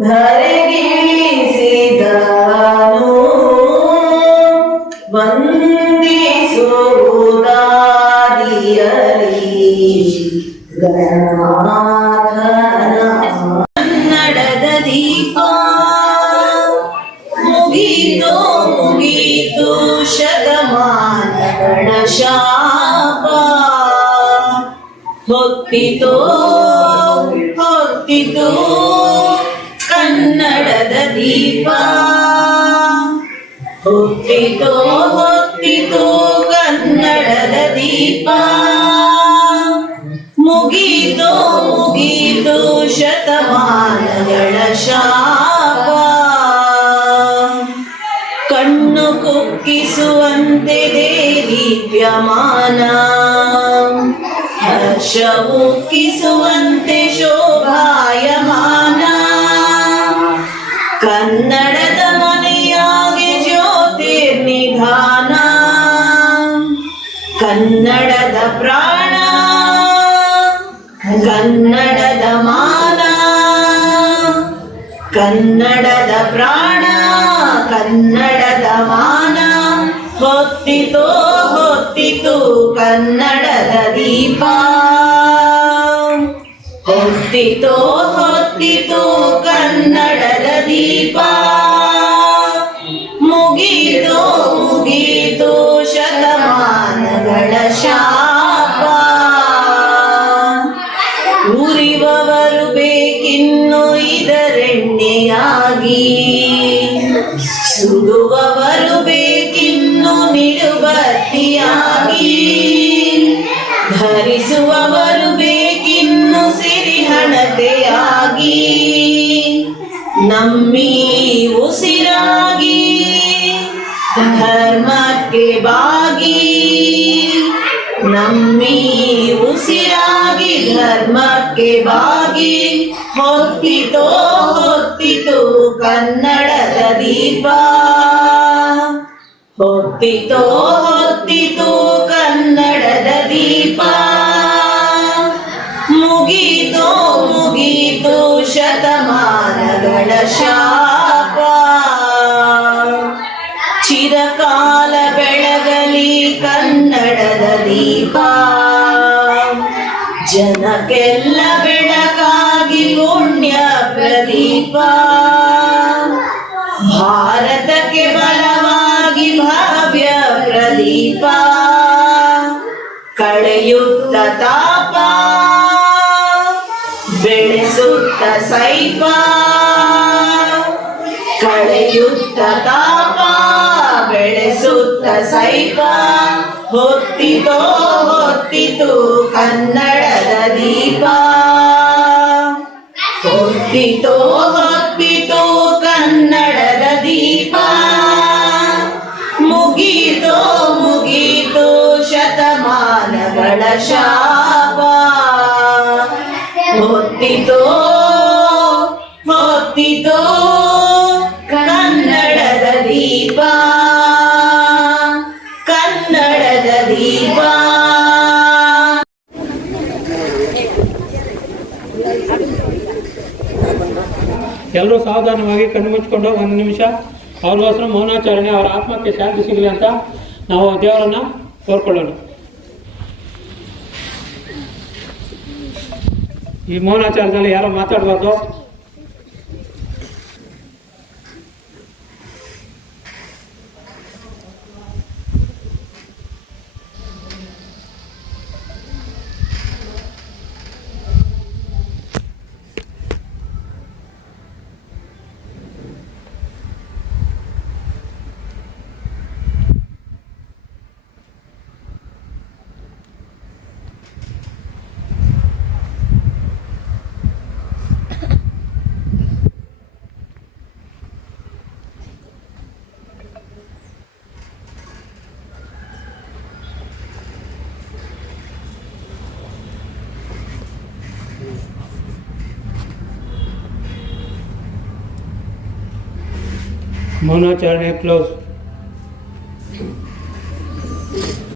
ಧರೆಗಿಳಿಸಿದನು ವಂದಿಸುವುದಾದಿಯಲಿ ಗಣನಾಥನ ಕನ್ನಡದ ದೀಪ ಮುಗೀತು ಮುಗೀತು ಶತಮಾನಗಳ ಶಾಪ ಹೊತ್ತಿತೋ ಹೊತ್ತಿತು. ಕನ್ನಡದ ದೀಪ. ಹೊತ್ತಿತೋ ಹೊತ್ತಿತೋ ಕನ್ನಡದ ದೀಪ. ಮುಗೀತೋ ಮುಗೀತೋ ಶತಮಾನಗಳ ಶಾಪ. ಕಣ್ಣು ಕುಕ್ಕಿಸುವಂತೆ ದೇದೀಪ್ಯಮಾನ ಹರ್ಷ ಉಕ್ಕಿಸುವಂತೆ ಶೋಭಾಯಮಾನ ಕನ್ನಡದ ಮನೆಯಾಗೆ ಜ್ಯೋತಿರ್ನಿಧಾನ ಕನ್ನಡದ ಪ್ರಾಣ. ಕನ್ನಡದ ಮಾನ. ಕನ್ನಡದ ಪ್ರಾಣ. ಕನ್ನಡದ ಮಾನ. ಹೊತ್ತಿತೋ ಹೊತ್ತಿತು ಕನ್ನಡದ ದೀಪ. ಹೊತ್ತಿತೋ ಹೊತ್ತಿತು ಕನ್ನಡದ ದೀಪ. ಮುಗಿದು ಮುಗಿತು ಶತಮಾನಗಳ ಶಾಪ. ಉರಿವವರು ಬೇಕಿನ್ನು ಇದರೆಣ್ಣೆಯಾಗಿ ಸುಡುವವರು ನಮ್ಮಿ ಉಸಿರಾಗಿ, ಧರ್ಮಕ್ಕೆ ಬಾಗಿ. ನಮ್ಮಿ ಉಸಿರಾಗಿ, ಧರ್ಮಕ್ಕೆ ಬಾಗಿ. ಹೊತ್ತಿತೋ ಹೊತ್ತಿತು ಕನ್ನಡದ ದೀಪ. ಹೊತ್ತಿತೋ ಹೊತ್ತಿತು ಕನ್ನಡದ ದೀಪ. ಮುಗೀತು ಮುಗೀತು ಶತಮಾನಗಳ ಶಾಪ ಚಿರಕಾಲ ಬೆಳಗಲಿ ಕನ್ನಡದ ದೀಪ. ಜನಕ್ಕೆಲ್ಲ ಬೆಳಕಾಗಿ ಪುಣ್ಯ ಪ್ರದೀಪ. ಭಾರತಕ್ಕೆ ಬಲವಾಗಿ ಭವ್ಯ ಪ್ರದೀಪ. ಕಳೆಯುತ್ತ ತಾಪ ಬೆಳೆಸುತ್ತ ಸೈಪ, ಕಳೆಯುತ್ತ ತಾಪ, ಬೆಳೆಸುತ್ತ ಸೈಪ, ಹೊತ್ತಿತೋ ಹೊತ್ತಿತು ಕನ್ನಡದ ದೀಪ. ಹೊತ್ತಿತೋ ಹೊತ್ತಿತು ಕನ್ನಡದ ದೀಪ. ಮುಗೀತೋ ಮುಗೀತೋ ಶತಮಾನಗಳ ಶಾಪ. ಕನ್ನಡದ ದೀಪ. ಕನ್ನಡದ ಎಲ್ಲರೂ ಸಾವಧಾನವಾಗಿ ಕಣ್ಣು ಮುಚ್ಚಿಕೊಂಡು ಒಂದು ನಿಮಿಷ. ಅವ್ರಿಗೋಸ್ಕರ ಮೌನಾಚರಣೆ, ಅವರ ಆತ್ಮಕ್ಕೆ ಶಾಂತಿ ಸಿಗಲಿ ಅಂತ ನಾವು ದೇವರನ್ನ ಕೋರ್ಕೊಳ್ಳೋಣ. ಈ ಮೌನಾಚಾರದಲ್ಲಿ ಯಾರೋ ಮಾತಾಡಬಾರ್ದು? ಮೌನಾಚರಣೆ ಕ್ಲೋಸ್